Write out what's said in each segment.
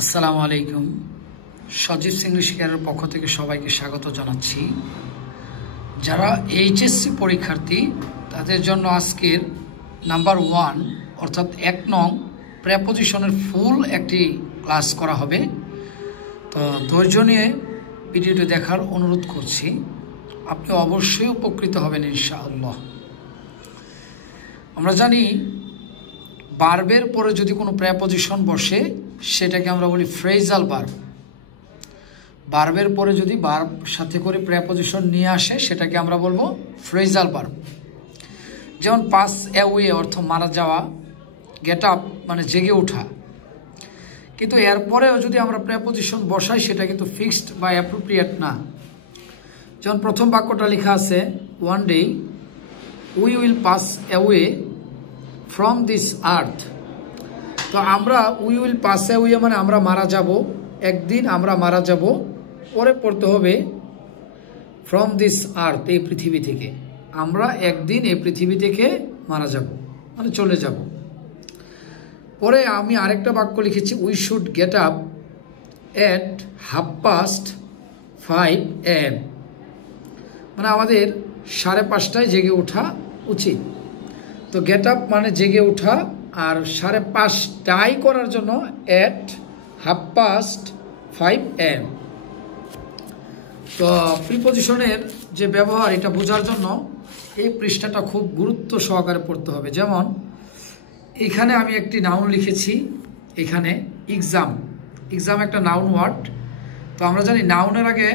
আসসালামু আলাইকুম। সজীব ইংলিশ কেয়ারের পক্ষ থেকে সবাইকে স্বাগত জানাচ্ছি। যারা এইচএসসি পরীক্ষার্থী তাদের জন্য আজকের নাম্বার 1 অর্থাৎ 1 নং প্রেপোজিশনের ফুল একটি ক্লাস করা হবে। তো ধৈর্য নিয়ে ভিডিওটি দেখার অনুরোধ করছি। আপনি অবশ্যই উপকৃত হবেন ইনশাআল্লাহ। আমরা জানি ভার্বের পরে যদি কোনো প্রেপোজিশন বসে সেটাকে আমরা বলি ফ্রেজাল ভার্ব। ভার্বের পরে যদি ভার্ব সাথে করে প্রেপোজিশন নিয়ে আসে সেটাকে আমরা বলবো ফ্রেজাল ভার্ব। যেমন পাস অ্যাওয়ে অর্থ মারা যাওয়া, গেট আপ মানে জেগে ওঠা। কিন্তু এরপরেও যদি আমরা প্রেপোজিশন বসাই সেটা কিন্তু ফিক্সড বা অ্যাপ্রোপ্রিয়েট না। যেমন প্রথম বাক্যটা লেখা আছে one day we will pass away from this আর্থ। তো আমরা উই উইল পাস অ্যাওয়ে মানে আমরা মারা যাব, একদিন আমরা মারা যাব। পরে পড়তে হবে ফ্রম দিস আর্থ, এই পৃথিবী থেকে। আমরা একদিন এই পৃথিবী থেকে মারা যাব মানে চলে যাব। পরে আমি আরেকটা বাক্য লিখেছি we should get up at 5:30 AM, মানে আমাদের 5:30টায় জেগে ওঠা উচিত। তো গেট আপ মানে জেগে ওঠা, আর 5:30টায় করার জন্য অ্যাট 5:30 AM। তো প্রিপোজিশনের যে ব্যবহার এটা বোঝার জন্য এই পৃষ্ঠাটা খুব গুরুত্ব সহকারে পড়তে হবে। যেমন এখানে আমি একটি নাউন লিখেছি, এখানে এক্সাম। এক্সাম একটা নাউন ওয়ার্ড। তো আমরা জানি নাউনের আগে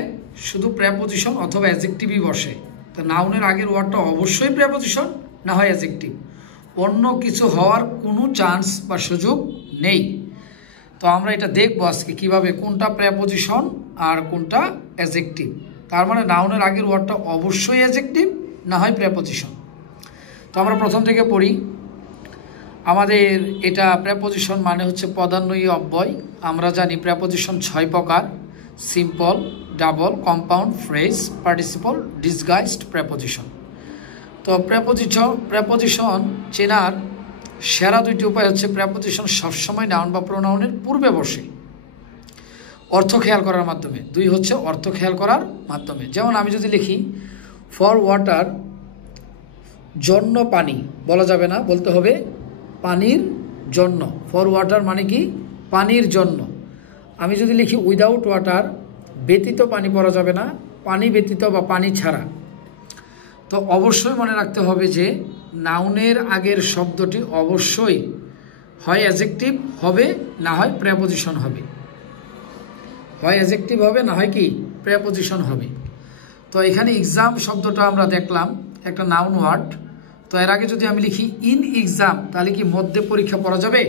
শুধু প্রেপোজিশন অথবা অ্যাডজেক্টিভই বসে। তো নাউনের আগের ওয়ার্ডটা অবশ্যই প্রেপোজিশন, না হয় অ্যাডজেক্টিভ। অন্য কিছু হওয়ার কোনো চান্স বা সুযোগ নেই। তো আমরা এটা দেখবো আজকে কিভাবে কোনটা প্রেপোজিশন আর কোনটা অ্যাডজেক্টিভ। তার মানে নাউনের আগের ওয়ার্ডটা অবশ্যই অ্যাডজেক্টিভ, না হয় প্রেপোজিশন। তো আমরা প্রথম থেকে পড়ি। আমাদের এটা প্রেপোজিশন মানে হচ্ছে পদান্বয়ী অব্যয়। আমরা জানি প্রেপোজিশন 6 প্রকার: simple, double, compound, phrase, participle, disguised preposition. তো প্রেপোজিশন চেনার সেরা 2টি উপায় হচ্ছে প্রেপোজিশন সবসময় নাউন বা প্রোনাউনের পূর্বে বসে, অর্থ খেয়াল করার মাধ্যমে। 2 হচ্ছে অর্থ খেয়াল করার মাধ্যমে। যেমন আমি যদি লিখি ফর ওয়াটার, জন্য পানি, বলা যাবে না, বলতে হবে পানির জন্য। ফর ওয়াটার মানে কি? পানির জন্য। আমি যদি লিখি উইদাউট ওয়াটার, ব্যতীত পানি পড়া যাবে না, পানি ব্যতীত বা পানি ছাড়া। তো অবশ্যই মনে রাখতে হবে যে নাউনের আগের শব্দটি অবশ্যই হয় অ্যাডজেক্টিভ হবে, না হয় প্রেপোজিশন হবে। হয় অ্যাডজেক্টিভ হবে, না হয় কি প্রেপোজিশন হবে। তো এখানে এক্সাম শব্দটা আমরা দেখলাম একটা নাউন ওয়ার্ড। তো এর আগে যদি আমি লিখি ইন এক্সাম, তাহলে কি মধ্যে পরীক্ষা পড়া যাবে?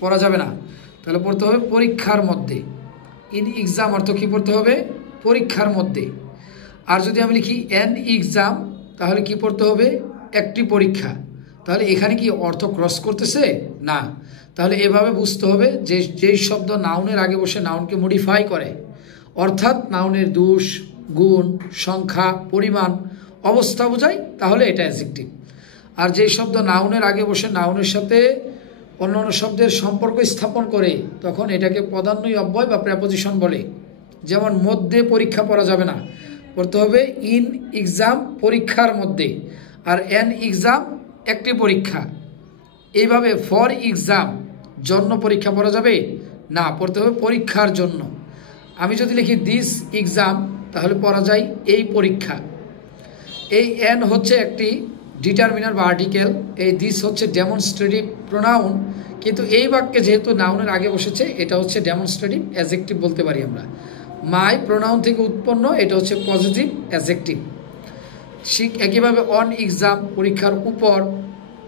পড়া যাবে না। তাহলে পড়তে হবে পরীক্ষার মধ্যে। ইন এক্সাম অর্থ কি পড়তে হবে? পরীক্ষার মধ্যে। আর যদি আমি লিখি অ্যান এক্সাম, তাহলে কি পড়তে হবে? একটি পরীক্ষা। তাহলে এখানে কি অর্থ ক্রস করতেছে? না। তাহলে এভাবে বুঝতে হবে যে যেই শব্দ নাউনের আগে বসে নাউনকে মডিফাই করে, অর্থাৎ নাউনের দোষ, গুণ, সংখ্যা, পরিমাণ, অবস্থা বোঝায়, তাহলে এটা অ্যাডজেক্টিভ। আর যেই শব্দ নাউনের আগে বসে নাউনের সাথে অন্যান্য শব্দের সম্পর্ক স্থাপন করে, তখন এটাকে পদান্বয়ী অব্যয় বা প্রেপোজিশন বলে। যেমন মধ্যে পরীক্ষা পড়া যাবে না, পড়তে হবে ইন এক্সাম, পরীক্ষার মধ্যে। আর অ্যান এক্সাম, একটি পরীক্ষা। এইভাবে ফর এক্সাম, জন্য পরীক্ষা পড়া যাবে না, পড়তে হবে পরীক্ষার জন্য। আমি যদি লিখি দিস এক্সাম, তাহলে পড়া যায় এই পরীক্ষা। এই অ্যান হচ্ছে একটি ডিটারমিনার বা আর্টিকেল, এই দিস হচ্ছে ডেমনস্ট্রেটিভ প্রোনাউন। কিন্তু এই বাক্যে যেহেতু নাউনের আগে বসেছে, এটা হচ্ছে ডেমনস্ট্রেটিভ অ্যাডজেক্টিভ বলতে পারি আমরা। মাই প্রোনাউন থেকে উৎপন্ন, এটা হচ্ছে পজিটিভ অ্যাডজেক্টিভ। একইভাবে অন এক্সাম, পরীক্ষার উপর।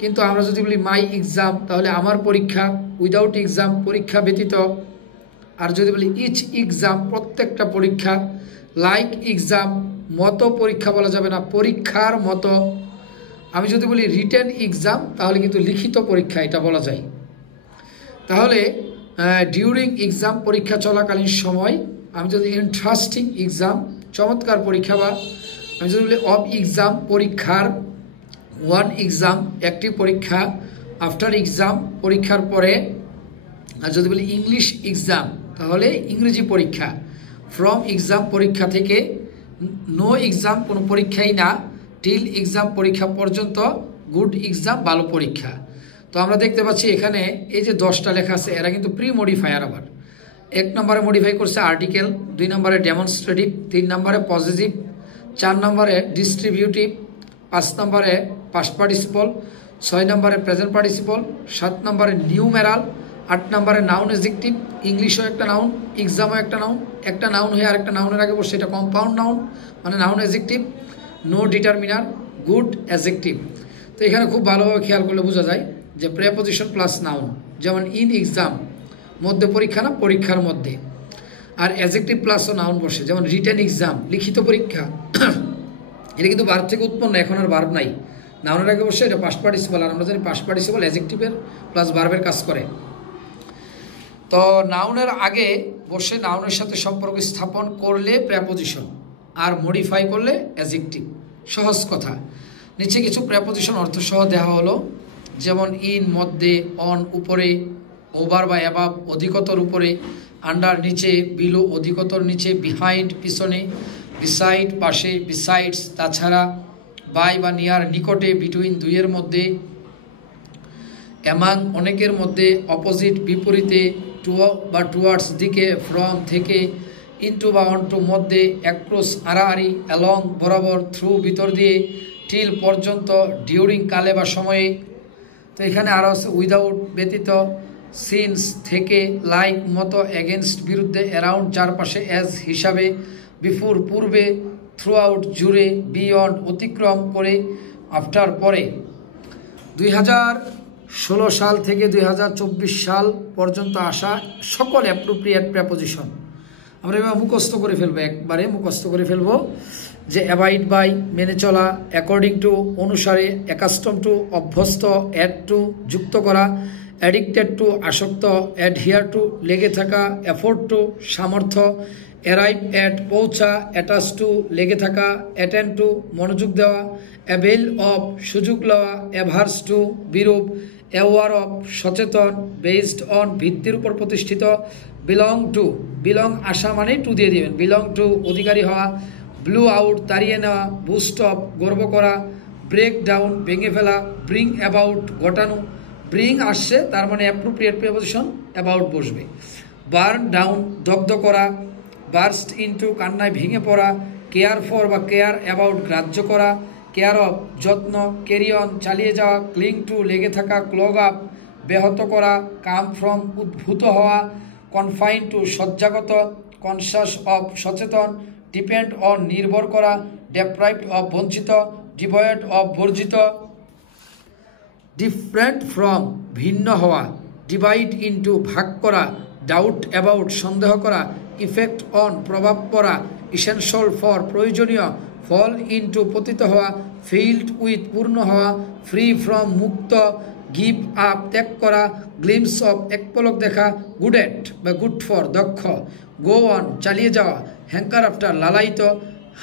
কিন্তু আমরা যদি বলি মাই এক্সাম, তাহলে আমার পরীক্ষা। উইদাউট এক্সাম, পরীক্ষা ব্যতীত। আর যদি বলি ইচ এক্সাম, প্রত্যেকটা পরীক্ষা। লাইক এক্সাম, মতো পরীক্ষা বলা যাবে না, পরীক্ষার মতো। আমি যদি বলি রিটেন এক্সাম, তাহলে কিন্তু লিখিত পরীক্ষা এটা বলা যায়। তাহলে ডিউরিং এক্সাম, পরীক্ষা চলাকালীন সময়। আমি যদি ইন্টারেস্টিং এক্সাম, চমৎকার পরীক্ষা। বা আমি যদি বলি অফ এক্সাম, পরীক্ষার। ওয়ান এক্সাম, একটি পরীক্ষা। আফটার এক্সাম, পরীক্ষার পরে। আর যদি বলি ইংলিশ এক্সাম তাহলে ইংরেজি পরীক্ষা। ফ্রম এক্সাম পরীক্ষা থেকে, নো এক্সাম কোনো পরীক্ষাই না, টিল এক্সাম পরীক্ষা পর্যন্ত, গুড এক্সাম ভালো পরীক্ষা। তো আমরা দেখতে পাচ্ছি এখানে এই যে 10টা লেখা আছে এরা কিন্তু প্রি মডিফায়ার। আবার 1 নম্বরে মডিফাই করছে আর্টিকেল, 2 নম্বরে ডেমনস্ট্রেটিভ, 3 নম্বরে পজিটিভ, 4 নম্বরে ডিস্ট্রিবিউটিভ, 5 নম্বরে পাস্ট পার্টিসিপল, 6 নম্বরে প্রেজেন্ট পার্টিসিপল, 7 নম্বরে নিউমেরাল, 8 নম্বরে নাউন এডজেক্টিভ, ইংলিশও একটা নাউন, এক্সামও একটা নাউন, একটা নাউন হয়ে আরেকটা নাউনের আগে বসে এটা কম্পাউন্ড নাউন মানে noun adjective, no determiner, good adjective. তো এখানে খুব ভালোভাবে খেয়াল করলে বোঝা যায় যে প্রেপোজিশন প্লাস নাউন, যেমন ইন এক্সাম মধ্যে পরীক্ষা না পরীক্ষার মধ্যে, আর অ্যাডজেক্টিভ প্লাসও নাউন বসে, যেমন রিটেন এক্সাম লিখিত পরীক্ষা। এটা কিন্তু ভার্ব থেকে উৎপন্ন, এখন আর ভার্ব নাই, নাউনের আগে বসে এটা পাস্ট পার্টিসিপল, আর আমরা জানি পাস্ট পার্টিসিপল অ্যাডজেক্টিভের প্লাস ভার্বের কাজ করে। তো নাউনের আগে বসে নাউনের সাথে সম্পর্ক স্থাপন করলে প্রেপোজিশন, আর মডিফাই করলে অ্যাডজেক্টিভ। সহজ কথা। নিচে কিছু প্রেপোজিশন অর্থসহ দেওয়া হলো, যেমন ইন মধ্যে, অন উপরে, ওভার বা অ্যাবাভ অধিকতর উপরে, আন্ডার নিচে, বিলো অধিকতর নিচে, বিহাইন্ড পিছনে, বিসাইড পাশে, বিসাইডস তাছাড়া, বাই বা নিয়ার নিকটে, বিটুইন দুইয়ের মধ্যে, অ্যামাং অনেকের মধ্যে, অপোজিট বিপরীতে, টু বা টুয়ার্ডস দিকে, ফ্রম থেকে, ইনটু বা অনটু মধ্যে, অ্যাক্রস আড়াআড়ি, অ্যালং বরাবর, থ্রু ভিতর দিয়ে, টিল পর্যন্ত, ডিউরিং কালে বা সময়ে। তো এখানে আরও আছে উইদাউট ব্যতীত, সিন্স থেকে, লাইক মতো, এগেনস্ট বিরুদ্ধে, অ্যারাউন্ড চারপাশে, অ্যাজ হিসাবে, বিফোর পূর্বে, থ্রু আউট জুড়ে, বিয়ন্ড অতিক্রম করে, আফটার পরে। 2016 সাল থেকে 2024 সাল পর্যন্ত আসা সকল অ্যাপ্রোপ্রিয়েট প্রেপোজিশন আমরা এবার মুখস্থ করে ফেলবো, একবারে মুখস্থ করে ফেলবো। যে অ্যাবাইড বাই মেনে চলা, অ্যাকর্ডিং টু অনুসারে, অ্যাকাস্টম টু অভ্যস্ত, অ্যাড টু যুক্ত করা, অ্যাডিক্টেড টু আসক্ত, অ্যাডহিয়ার টু লেগে থাকা, অ্যাফোর্ড টু সামর্থ্য, অ্যারাইভ অ্যাট পৌঁছা, অ্যাটাচ টু লেগে থাকা, অ্যাটেন্ড টু মনোযোগ দেওয়া, অ্যাভেল অফ সুযোগ লওয়া, অ্যাভার্স টু বিরূপ, অ্যাওয়ার অফ সচেতন, বেসড অন ভিত্তির উপর প্রতিষ্ঠিত, বিলং টু, বিলং আসা মানে টু দিয়ে দিবেন, বিলং টু অধিকারী হওয়া, ব্লু আউট তাড়িয়ে নেওয়া, বুস্ট অফ গর্ব করা, ব্রেক ডাউন ভেঙে ফেলা, ব্রিং অ্যাবাউট ঘটানো, ব্রিং আসছে তার মানে অ্যাপ্রোপ্রিয়েট প্রিপোজিশন অ্যাবাউট বসবে, বার্ন ডাউন দগ্ধ করা, বার্স্ট ইনটু কান্নায় ভেঙে পড়া, কেয়ার ফর বা কেয়ার অ্যাবাউট গ্রাহ্য করা, কেয়ার অফ যত্ন, ক্যারি অন চালিয়ে যাওয়া, ক্লিং টু লেগে থাকা, ক্লগ আপ ব্যাহত করা, কাম ফ্রম উদ্ভূত হওয়া, কনফাইন টু শয্যাগত, কনসাস অফ সচেতন, ডিপেন্ড অন নির্ভর করা, ডেপ্রাইভড অফ বঞ্চিত, ডিভয়েড অফ বর্জিত, ডিফারেন্ট ফ্রম ভিন্ন হওয়া, ডিভাইড ইনটু ভাগ করা, ডাউট অ্যাবাউট সন্দেহ করা, ইফেক্ট অন প্রভাব পড়া, ইসেনশিয়াল ফর প্রয়োজনীয়, ফল ইনটু পতিত হওয়া, ফিল্ড উইথ পূর্ণ হওয়া, ফ্রি ফ্রম মুক্ত, গিভ আপ ত্যাগ করা, গ্লিমস অফ এক পলক দেখা, গুড এট বা গুড ফর দক্ষ, গো অন চালিয়ে যাওয়া, হ্যাঙ্কার আফটার লালায়িত,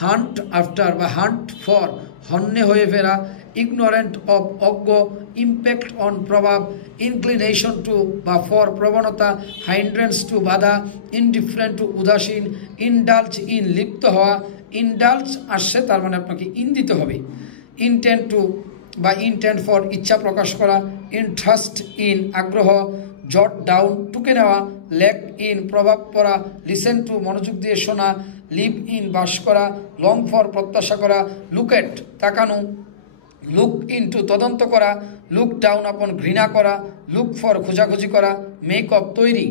হান্ট আফটার বা হান্ট ফর হন্যে হয়ে ফেরা, ইগনোরেন্ট অফ অজ্ঞ, ইম্প্যাক্ট অন প্রভাব, ইনক্লিনেশন টু বা ফর প্রবণতা, হাইন্ড্রেন্স টু বাধা, ইনডিফারেন্ট টু উদাসীন, ইনডালজ ইন লিপ্ত হওয়া, ইনডালজ আসছে তার মানে আপনাকে ইন দিতে হবে, ইনটেন্ট টু বা ইনটেন্ট ফর ইচ্ছা প্রকাশ করা, ইন্টারেস্ট ইন আগ্রহ, জট ডাউন টুকে নেওয়া, লেক ইন প্রভাব পড়া, লিসেন টু মনোযোগ দিয়ে শোনা, লিভ ইন বাস করা, লং ফর প্রত্যাশা করা, লুক এট তাকানো, লুক ইনটু তদন্ত করা, লুক ডাউন আপন ঘৃণা করা, লুক ফর খোঁজাখুঁজি করা, মেক অফ তৈরি।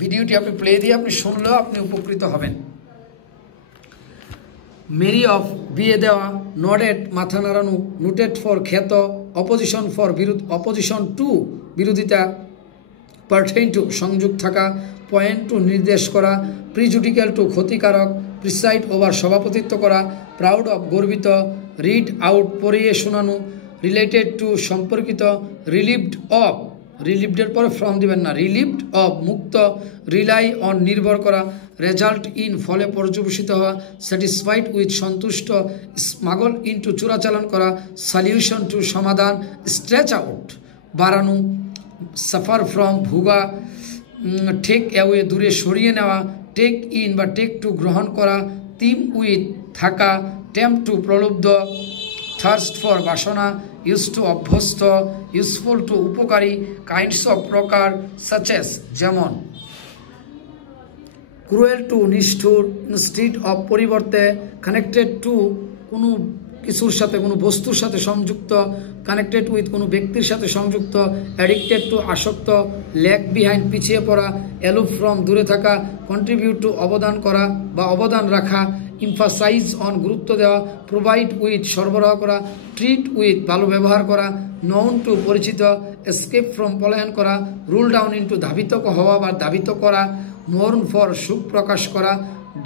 ভিডিওটি আপনি প্লে দিয়ে আপনি শুনলেও আপনি উপকৃত হবেন। মেরি অফ বিয়ে দেওয়া, নডেড মাথা নাড়ানো, নোটেড ফর খ্যাত, অপোজিশন ফর বিরোধ, অপোজিশন টু বিরোধিতা, পারটেইন টু সংযোগ থাকা, পয়েন্ট টু নির্দেশ করা, প্রিজুডিক্যাল টু ক্ষতিকারক, প্রিসাইড ওভার সভাপতিত্ব করা, প্রাউড অফ গর্বিত, রিড আউট পড়িয়ে শোনানো, রিলেটেড টু সম্পর্কিত, রিলিভড অফ, রিলিভডের পরে ফ্রম দিবেন না, রিলিভড অফ মুক্ত, রিলাই অন নির্ভর করা, রেজাল্ট ইন ফলে পর্যবেসিত হওয়া, স্যাটিসফাইড উইথ সন্তুষ্ট, স্মাগল ইনটু চোরাচালান করা, সলিউশন টু সমাধান, স্ট্রেচ আউট বাড়ানো, সাফার ফ্রম ভোগা, টেক অ্যাওয়ে দূরে সরিয়ে নেওয়া, টেক ইন বা টেক টু গ্রহণ করা, টিম উইথ থাকা, টেম্প টু প্রলুব্ধ, থার্স্ট ফর বাসনা, ইউজ টু অভ্যস্ত, ইউজফুল টু উপকারী, কাইন্ডস অফ প্রকার, সাচেস যেমন, ক্রুয়েল টু নিষ্ঠুর, ইনস্টিড অফ পরিবর্তে, কানেক্টেড টু কোনো কিছুর সাথে কোনো বস্তুর সাথে সংযুক্ত, কানেক্টেড উইথ কোনো ব্যক্তির সাথে সংযুক্ত, অ্যাডিক্টেড টু আসক্ত, ল্যাগ বিহাইন্ড পিছিয়ে পড়া, অ্যালুফ ফ্রম দূরে থাকা, কন্ট্রিবিউট টু অবদান করা বা অবদান রাখা, ইমফাসাইজ অন গুরুত্ব দেওয়া, প্রোভাইড উইথ সরবরাহ করা, ট্রিট উইথ ভালো ব্যবহার করা, নউন টু পরিচিত, এসকেপ ফ্রম পলায়ন করা, রুল ডাউন ইন্টু ধাবিত হওয়া বা ধাবিত করা, মোর্ন ফর সুখ প্রকাশ করা,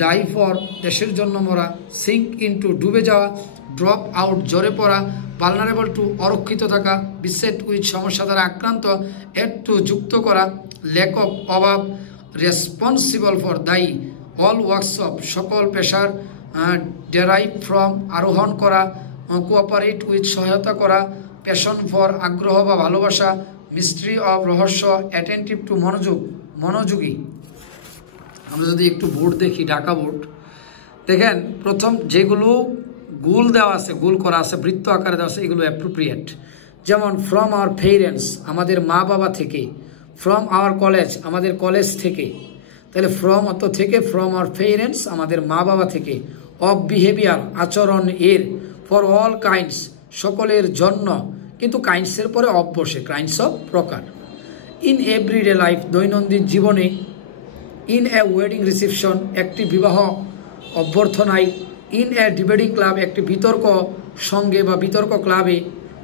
ডাই ফর দেশের জন্য মরা, সিঙ্ক ইন্টু ডুবে যাওয়া, ড্রপ আউট জ্বরে পড়া, ভালনারেবল টু অরক্ষিত থাকা, বিসেট উইথ সমস্যা দ্বারা আক্রান্ত, এড টু যুক্ত করা, ল্যাক অফ অভাব, রেসপন্সিবল ফর দায়ী, অল ওয়ার্কশপ সকল পেশার, ডেরাইভ ফ্রম আরোহণ করা, কোঅপারেট উইথ সহায়তা করা, প্যাশন ফর আগ্রহ বা ভালোবাসা, মিস্ট্রি অফ রহস্য, অ্যাটেন্টিভ টু মনোযোগী। আমরা যদি একটু বোর্ড দেখি, ঢাকা বোর্ড দেখেন, প্রথম যেগুলো গোল দেওয়া আছে, গোল করা আছে, বৃত্ত আকারে দেওয়া আছে, এগুলো অ্যাপ্রোপ্রিয়েট। যেমন ফ্রম আওয়ার পেরেন্টস আমাদের মা বাবা থেকে, ফ্রম আওয়ার কলেজ আমাদের কলেজ থেকে, তাহলে ফ্রম অত থেকে, ফ্রম আওয়ার পেরেন্টস আমাদের মা বাবা থেকে, অফ বিহেভিয়ার আচরণ এর, ফর অল কাইন্ডস সকলের জন্য, কিন্তু কাইন্ডসের পরে অফ বসে, কাইন্ডস অফ প্রকার, ইন এভরিডে লাইফ দৈনন্দিন জীবনে, ইন এ ওয়েডিং রিসেপশন একটি বিবাহ অভ্যর্থনায়, ইন এ ডিবেটিং ক্লাব একটি বিতর্ক সঙ্গে বা বিতর্ক ক্লাবে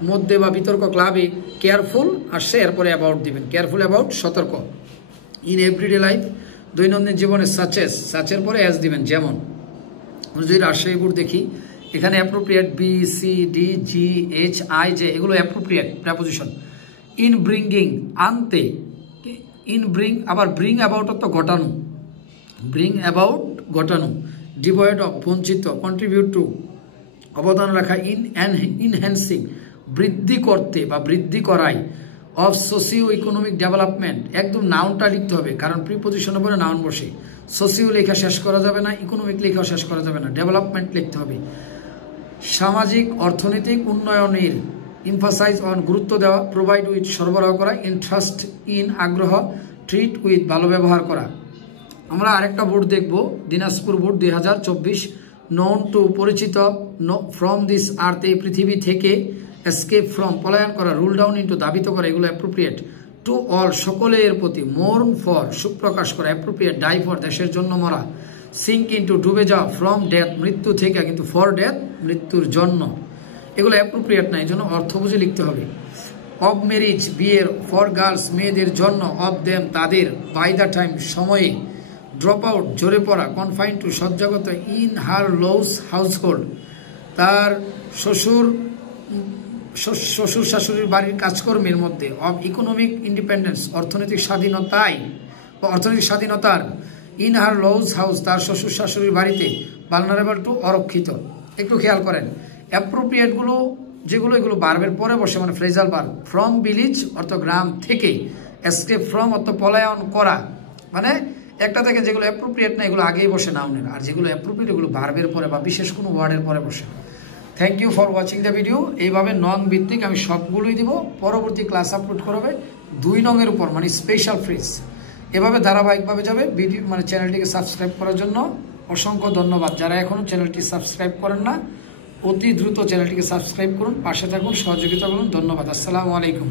মধ্যে বা বিতর্ক ক্লাবে, কেয়ারফুল আসছে এরপরে অ্যাবাউট দিবেন, কেয়ারফুল অ্যাবাউট সতর্ক, ইন এভরিডে লাইফ দৈনন্দিন জীবনে, সাচেস সাচের পরে অ্যাজ দিবেন যেমন। যদি রাজশাহী বোর্ড দেখি, এখানে appropriate B C D G H I J এগুলো অ্যাপ্রোপ্রিয়েট প্রেপোজিশন। ইন ব্রিঙ্গিং আনতে, ইন ব্রিং আবার ব্রিং অ্যাবাউট তো ঘটানো, ব্রিং অ্যাবাউট ঘটানো, ডিভয়েড অফ বঞ্চিত, কন্ট্রিবিউট টু অবদান রাখা, ইনহ্যান্সিং বৃদ্ধি করতে বা বৃদ্ধি করায়, অফ সোসিও ইকোনমিক ডেভেলপমেন্ট একদম নাউনটা লিখতে হবে, কারণ প্রিপোজিশনের পরে নাউন বসে, সোসিও লেখা শেষ করা যাবে না, ইকোনমিক লেখাও শেষ করা যাবে না, ডেভেলপমেন্ট লিখতে হবে। সামাজিক অর্থনৈতিক উন্নয়নের, ইমফাসাইজ অন গুরুত্ব দেওয়া, প্রোভাইড উইথ সরবরাহ করা, ইন্টারেস্ট ইন আগ্রহ, ট্রিট উইথ ভালো ব্যবহার করা। আমরা আরেকটা বোর্ড দেখব, দিনাজপুর বোর্ড 2024, নন টু পরিচিত, ফ্রম দিস আর্থ এই পৃথিবী থেকে, এসকেপ ফ্রম পলায়ন করা, রুল ডাউন ইন্টু দাবিত করা, এগুলো অ্যাপ্রোপ্রিয়েট। টু অল সকলের প্রতি, মোর্ন ফর সুখ প্রকাশ করা, অ্যাপ্রোপ্রিয়েট। ডাই ফর দেশের জন্য মরা, সিঙ্ক ইন্টু ডুবে যাওয়া, ফ্রম ডেথ মৃত্যু থেকে, কিন্তু ফর ডেথ মৃত্যুর জন্য, এগুলো অ্যাপ্রোপ্রিয়েট না, এই জন্য অর্থ বুঝে লিখতে হবে। অব ম্যারিজ বিয়ের, ফর গার্লস মেয়েদের জন্য, অব দেম তাদের, বাই দ্য টাইম সময়ে, ড্রপ আউট ঝরে পড়া, কনফাইন টু সজ্জাগত, ইন হার লোস হাউসহোল্ড তার শ্বশুর শাশুড়ির বাড়ির কাজকর্মের মধ্যে, অব ইকোনমিক ইন্ডিপেন্ডেন্স অর্থনৈতিক স্বাধীনতায় বা অর্থনৈতিক স্বাধীনতার, ইন হার লোস হাউস তার শ্বশুর শাশুড়ির বাড়িতে, ভালনারেবল টু অরক্ষিত। একটু খেয়াল করেন অ্যাপ্রোপ্রিয়েটগুলো যেগুলো, এগুলো বার্বের পরে বসে, মানে ফ্রেজাল বার্ব। ফ্রম ভিলেজ অর্থ গ্রাম থেকে, এসকেপ ফ্রম অর্থ পলায়ন করা, মানে একটা থেকে যেগুলো অ্যাপ্রোপ্রিয়েট না এগুলো আগেই বসে নাউনের, আর যেগুলো অ্যাপ্রোপ্রিয়েট এগুলো ভার্বের পরে বা বিশেষ কোনো ওয়ার্ডের পরে বসে। Thank you for watching the video. এইভাবে নং ভিত্তিক আমি সবগুলোই দিব, পরবর্তী ক্লাস আপলোড করবে 2 নংয়ের উপর, মানে স্পেশাল ফ্রিজ। এভাবে ধারাবাহিকভাবে যাবে। ভিডিও মানে চ্যানেলটিকে সাবস্ক্রাইব করার জন্য অসংখ্য ধন্যবাদ। যারা এখনও চ্যানেলটি সাবস্ক্রাইব করেন না, অতি দ্রুত চ্যানেলটিকে সাবস্ক্রাইব করুন, পাশে থাকুন, সহযোগিতা করুন। ধন্যবাদ। আসসালামু আলাইকুম।